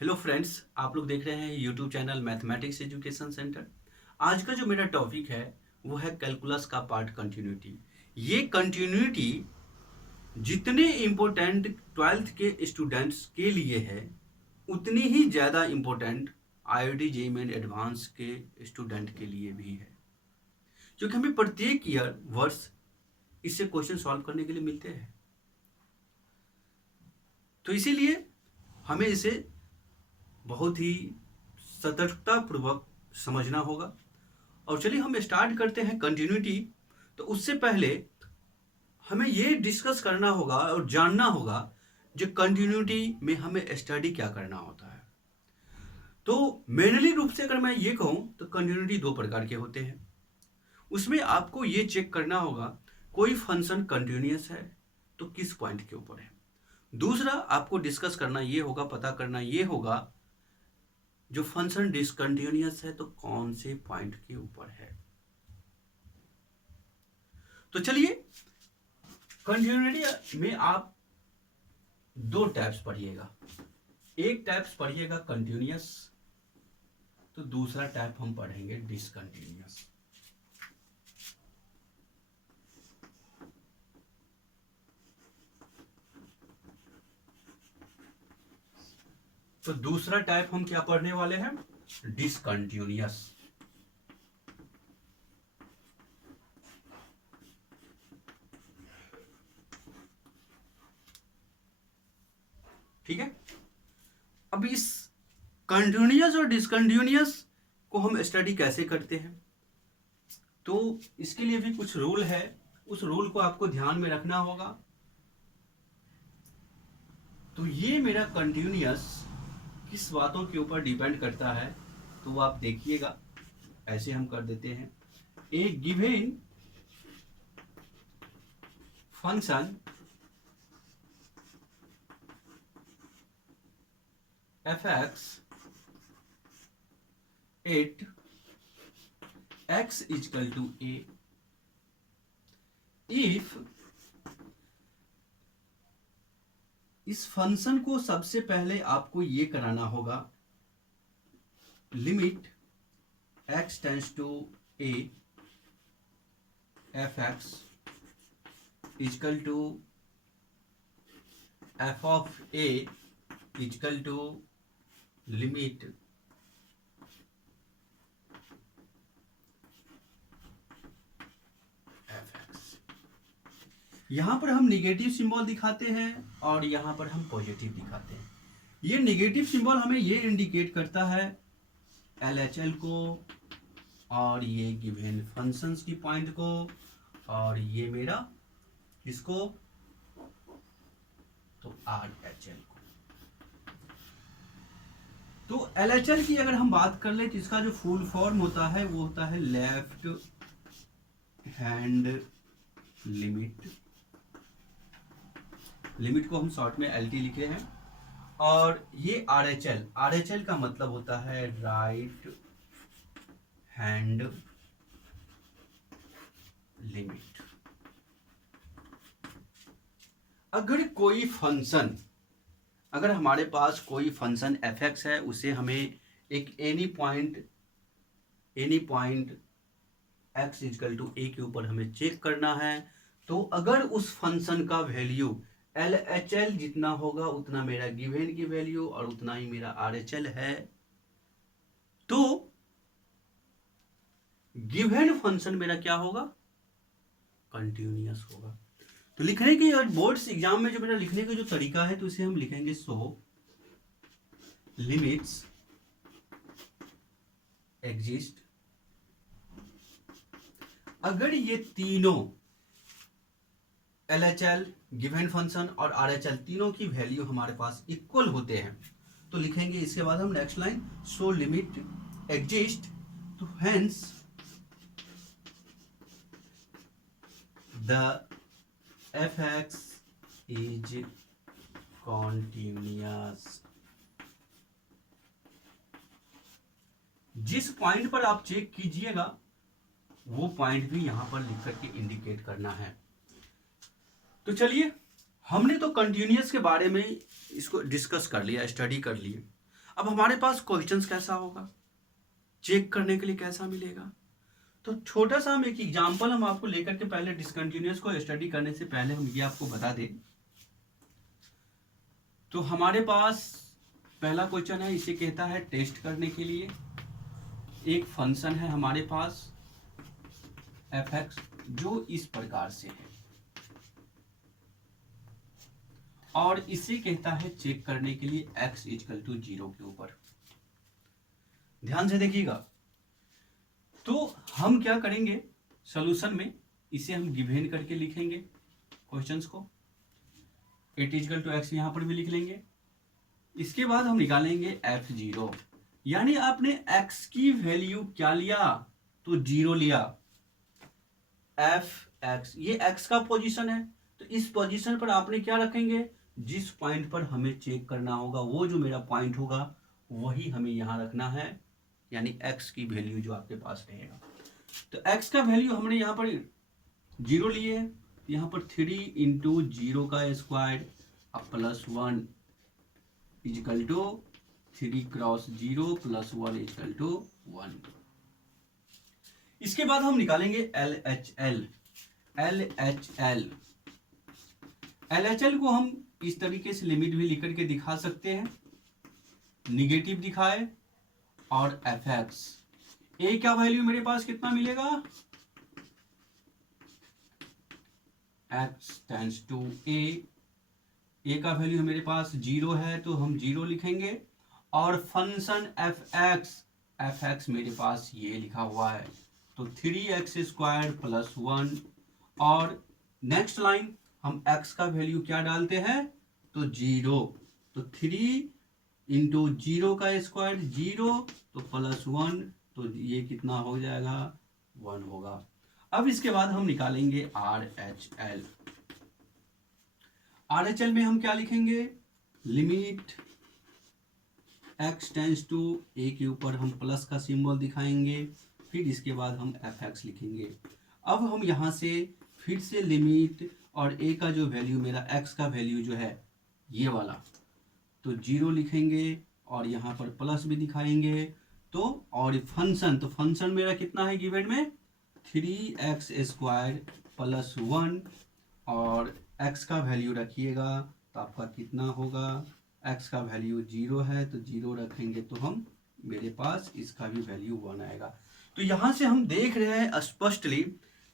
Hello friends, आप लोग देख रहे हैं YouTube channel mathematics education centre. आज का जो मेरा टॉपिक है वो है कैलकुलस का पार्ट कंटिन्यूटी। ये कंटिन्यूटी जितने इम्पोर्टेंट ट्वेल्थ के स्टूडेंट्स के लिए है उतनी ही ज़्यादा important IIT JEE main advance के स्टूडेंट के लिए भी है, क्योंकि हमें प्रत्येक ईयर वर्ष इससे क्वेश्चन सॉल्व करने के लिए मिलते हैं। तो इसीलिए हमें इसे बहुत ही सतर्कतापूर्वक समझना होगा। और चलिए हम स्टार्ट करते हैं कंटिन्यूटी। तो उससे पहले हमें ये डिस्कस करना होगा और जानना होगा जो कंटिन्यूटी में हमें स्टडी क्या करना होता है। तो मेनली रूप से अगर मैं ये कहूँ तो कंटिन्यूटी दो प्रकार के होते हैं। उसमें आपको ये चेक करना होगा कोई फंक्शन कंटिन्यूस है तो किस पॉइंट के ऊपर है। दूसरा आपको डिस्कस करना ये होगा, पता करना ये होगा जो फंक्शन डिसकंटिन्यूअस है तो कौन से पॉइंट के ऊपर है। तो चलिए कंटिन्यूटी में आप दो टाइप्स पढ़िएगा। एक टाइप्स पढ़िएगा कंटिन्यूअस, तो दूसरा टाइप हम पढ़ेंगे डिसकंटिन्यूअस। तो दूसरा टाइप हम क्या पढ़ने वाले हैं? डिसकंटिन्यूअस। ठीक है। अब इस कंटिन्यूअस और डिसकंटिन्यूअस को हम स्टडी कैसे करते हैं, तो इसके लिए भी कुछ रूल है। उस रूल को आपको ध्यान में रखना होगा। तो ये मेरा कंटिन्यूअस किस बातों के ऊपर डिपेंड करता है, तो वो आप देखिएगा। ऐसे हम कर देते हैं, एक given function fx at x equal to a if इस फंक्शन को सबसे पहले आपको ये कराना होगा limit x tends to a fx equal to f of a equal to limit fx। यहां पर हम निगेटिव सिंबल दिखाते हैं और यहां पर हम पॉजिटिव दिखाते हैं। ये निगेटिव सिंबल हमें ये इंडिकेट करता है LHL को, और ये गिवन फंक्शंस की पॉइंट को, और ये मेरा किसको, तो RHL को। तो LHL की अगर हम बात कर ले तो इसका जो फुल फॉर्म होता है वो होता है लेफ्ट हैंड लिमिट। लिमिट को हम शॉर्ट में LT लिखे हैं। और ये RHL का मतलब होता है राइट हैंड लिमिट। अगर हमारे पास कोई फंक्शन fx है, उसे हमें एक any point x equal to a के ऊपर हमें चेक करना है। तो अगर उस फंक्शन का वैल्यू LHL जितना होगा उतना मेरा गिवन की वैल्यू और उतना ही मेरा RHL है, तो गिवन फंक्शन मेरा क्या होगा, कंटिन्यूअस होगा। तो लिखने की और बोर्ड्स एग्जाम में जो मेरा लिखने का जो तरीका है, तो इसे हम लिखेंगे सो लिमिट्स एग्जिस्ट अगर ये तीनों LHL, गिवन फंक्शन और RHL तीनों की वैल्यू हमारे पास इक्वल होते हैं, तो लिखेंगे इसके बाद हम next line so limit exist तो hence the fx is continuous. जिस पॉइंट पर आप चेक कीजिएगा वो पॉइंट भी यहां पर लिख करके इंडिकेट करना है। तो चलिए हमने तो कंटिन्यूअस के बारे में इसको डिस्कस कर लिया, स्टडी कर लिए। अब हमारे पास क्वेश्चंस कैसा होगा, चेक करने के लिए कैसा मिलेगा। तो छोटा सा हम एक एग्जांपल हम आपको लेकर के पहले डिसकंटिन्यूअस को स्टडी करने से पहले हम ये आपको बता दें। तो हमारे पास पहला क्वेश्चन है, इसे कहता है टेस्ट करने के लिए एक फंक्शन है हमारे पास f(x) जो इस प्रकार से है, और इसे कहता है चेक करने के लिए x = 0 के ऊपर। ध्यान से देखिएगा। तो हम क्या करेंगे, सॉल्यूशन में इसे हम गिवन करके लिखेंगे क्वेश्चंस को, 8 = x यहां पर भी लिख लेंगे। इसके बाद हम निकालेंगे f0, यानी आपने x की वैल्यू क्या लिया, तो 0 लिया। f(x) ये x का पोजीशन है, तो इस पोजीशन पर आपने क्या रखेंगे, जिस पॉइंट पर हमें चेक करना होगा वो जो मेरा पॉइंट होगा वही हमें यहां रखना है, यानी x की वैल्यू जो आपके पास रहेगा। तो x का वैल्यू हमने यहाँ पर 0 लिए है, यहाँ पर 3 × 0 का स्क्वायर +1 = 3 × 0 +1 = 1। इसके बाद हम निकालेंगे LHL। LHL को हम इस तरीके से लिमिट भी लिख करके दिखा सकते हैं, निगेटिव दिखाए और f(x) a का वैल्यू मेरे पास कितना मिलेगा, x टेंड्स टू a का वैल्यू मेरे पास 0 है तो हम 0 लिखेंगे, और फंक्शन f(x) मेरे पास ये लिखा हुआ है, तो 3x² +1, और नेक्स्ट लाइन हम x का वैल्यू क्या डालते हैं, तो 0, तो 3 × 0 का स्क्वायर 0, तो +1, तो ये कितना हो जाएगा, 1 होगा। अब इसके बाद हम निकालेंगे RHL। RHL में हम क्या लिखेंगे, limit x tends to a के ऊपर हम प्लस का सिंबल दिखाएंगे, फिर इसके बाद हम f(x) लिखेंगे। अब हम यहाँ से फिर से लिमिट और a का जो वैल्यू, मेरा x का वैल्यू जो है ये वाला, तो 0 लिखेंगे और यहाँ पर प्लस भी दिखाएंगे। तो और फंक्शन, तो फंक्शन मेरा कितना है गिवन में, 3x² +1, और x का वैल्यू रखिएगा तो आपका कितना होगा, x का वैल्यू 0 है तो 0 रखेंगे तो हम मेरे पास इसका भी वैल्यू 1 आएगा। तो यहाँ से हम देख रहे हैं स्पष्टली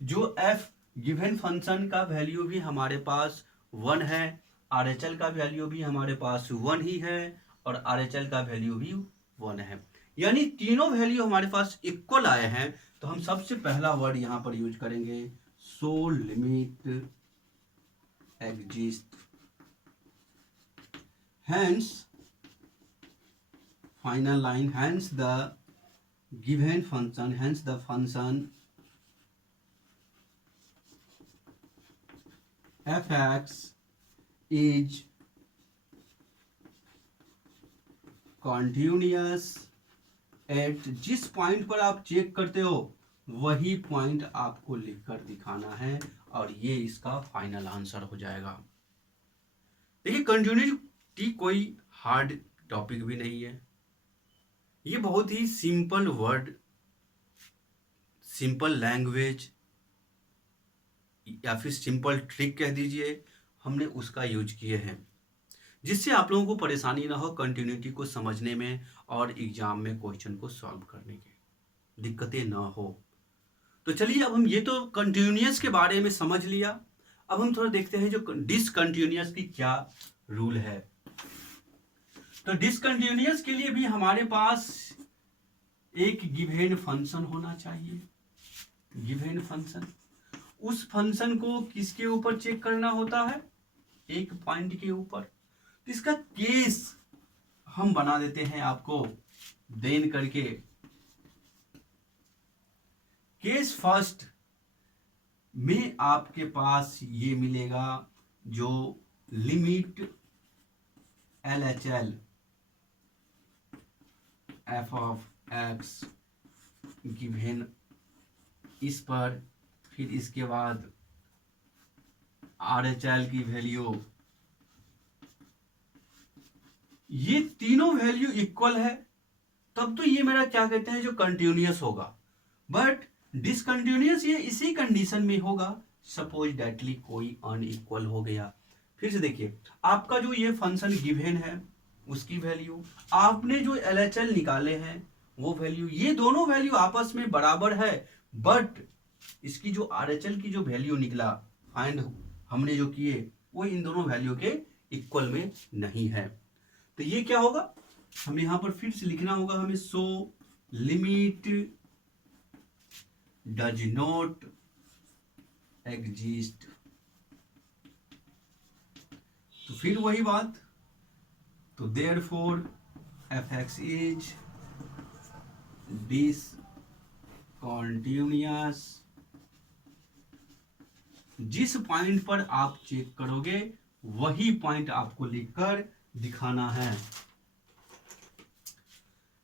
जो f गिवन फंक्शन का वैल्यू भी हमारे पास 1 है, RHL का वैल्यू भी हमारे पास 1 ही है, और RHL का वैल्यू भी 1 है, यानी तीनों वैल्यू हमारे पास इक्वल आए हैं। तो हम सबसे पहला वर्ड यहाँ पर यूज करेंगे, सो limit exist, hence final line, hence the given function, hence the function f(x) is continuous at, जिस पॉइंट पर आप चेक करते हो वही पॉइंट आपको लिखकर दिखाना है, और ये इसका फाइनल आंसर हो जाएगा। देखिए, कंटिन्यूटी कोई हार्ड टॉपिक भी नहीं है, ये बहुत ही सिंपल वर्ड, सिंपल लैंग्वेज या फिर सिंपल ट्रिक कह दीजिए, हमने उसका यूज किए हैं, जिससे आप लोगों को परेशानी ना हो कंटिन्यूटी को समझने में और एग्जाम में क्वेश्चन को सॉल्व करने की दिक्कतें ना हो। तो चलिए, अब हम ये तो कंटिन्यूअस के बारे में समझ लिया, अब हम थोड़ा देखते हैं जो डिसकंटिन्यूअस की क्या रूल है। तो डिसकंटिन्यूअस के लिए भी हमारे पास एक गिवन फंक्शन होना चाहिए, गिवन फंक्शन। उस फंक्शन को किसके ऊपर चेक करना होता है, एक पॉइंट के ऊपर। इसका केस हम बना देते हैं आपको देन करके। केस फर्स्ट में आपके पास ये मिलेगा जो लिमिट LHL f(x) गिवन इस पर, फिर इसके बाद RHL की वैल्यू ये तीनों वैल्यू इक्वल है तब तो ये मेरा क्या कहते हैं जो कंटिन्यूअस होगा। बट डिसकंटिन्यूअस ये इसी कंडीशन में होगा सपोज डेटली कोई अनइक्वल हो गया। फिर से देखिए, आपका जो ये फंक्शन गिवन है उसकी वैल्यू, आपने जो LHL निकाले हैं वो वैल्यू, ये दोनों वैल्यू आपस में बराबर है, बट इसकी जो RHL की जो वैल्यू निकला फाइंड हमने जो किए वो इन दोनों वैल्यू के इक्वल में नहीं है। तो ये क्या होगा, हमें यहां पर फिर से लिखना होगा हमें, so limit does not exist. तो फिर वही बात, तो देयरफॉर fx इज डिसकंटिन्यूअस। जिस पॉइंट पर आप चेक करोगे वही पॉइंट आपको लिखकर दिखाना है।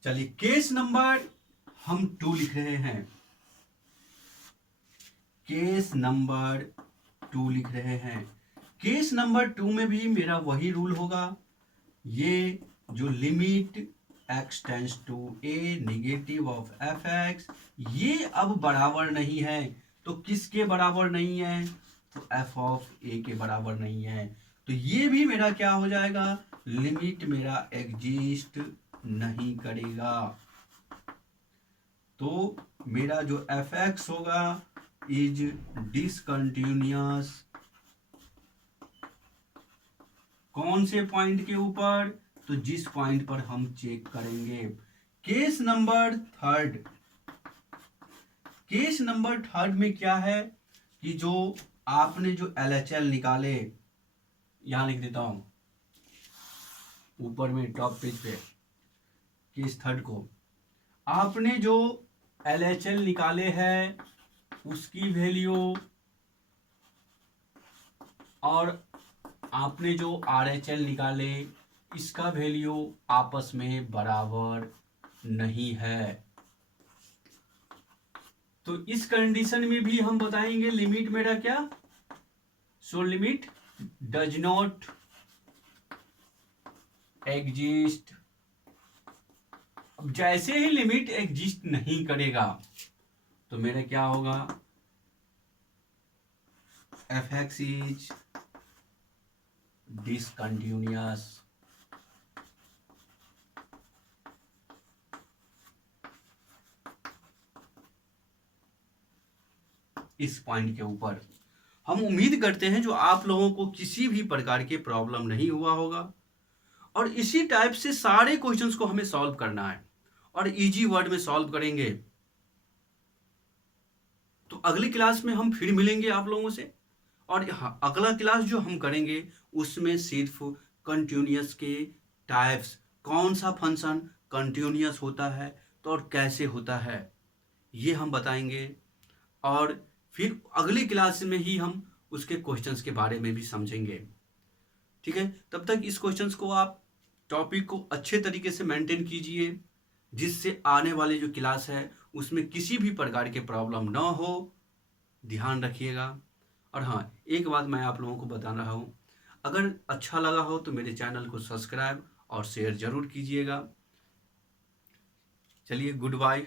चलिए केस नंबर हम 2 लिख रहे हैं, केस नंबर 2 लिख रहे हैं। केस नंबर 2 में भी मेरा वही रूल होगा, ये जो limit x tends to a negative of fx, ये अब बराबर नहीं है। तो किसके बराबर नहीं है, तो f ऑफ a के बराबर नहीं है। तो ये भी मेरा क्या हो जाएगा, लिमिट मेरा एग्जिस्ट नहीं करेगा। तो मेरा जो fx होगा इज डिसकंटिन्यूअस। कौन से पॉइंट के ऊपर, तो जिस पॉइंट पर हम चेक करेंगे। केस नंबर 3, केस नंबर 3 में क्या है कि जो आपने जो LHL निकाले, यहां लिख देता हूं ऊपर में टॉप पेज पे, केस 3 को आपने जो LHL निकाले हैं उसकी वैल्यू और आपने जो RHL निकाले इसका वैल्यू आपस में बराबर नहीं है। तो इस कंडीशन में भी हम बताएंगे लिमिट मेरा क्या, so limit does not exist. अब जैसे ही लिमिट एग्जिस्ट नहीं करेगा तो मेरा क्या होगा, fx इज डिसकंटिन्यूअस। इस पॉइंट के ऊपर हम उम्मीद करते हैं जो आप लोगों को किसी भी प्रकार के प्रॉब्लम नहीं हुआ होगा, और इसी टाइप से सारे क्वेश्चंस को हमें सॉल्व करना है और इजी वर्ड में सॉल्व करेंगे। तो अगली क्लास में हम फिर मिलेंगे आप लोगों से, और अगला क्लास जो हम करेंगे उसमें सिर्फ कंटिन्यूअस के टाइप्स, कौन सा फंक्शन कंटिन्यूअस होता है तो और कैसे होता है ये हम बताएंगे, और फिर अगली क्लास में ही हम उसके क्वेश्चंस के बारे में भी समझेंगे। ठीक है, तब तक इस क्वेश्चंस को आप टॉपिक को अच्छे तरीके से मेंटेन कीजिए, जिससे आने वाले जो क्लास है उसमें किसी भी प्रकार के प्रॉब्लम ना हो, ध्यान रखिएगा। और हाँ, एक बात मैं आप लोगों को बता रहा हूँ, अगर अच्छा लगा हो तो मेरे चैनल को सब्सक्राइब और शेयर जरूर कीजिएगा। चलिए, गुड बाय।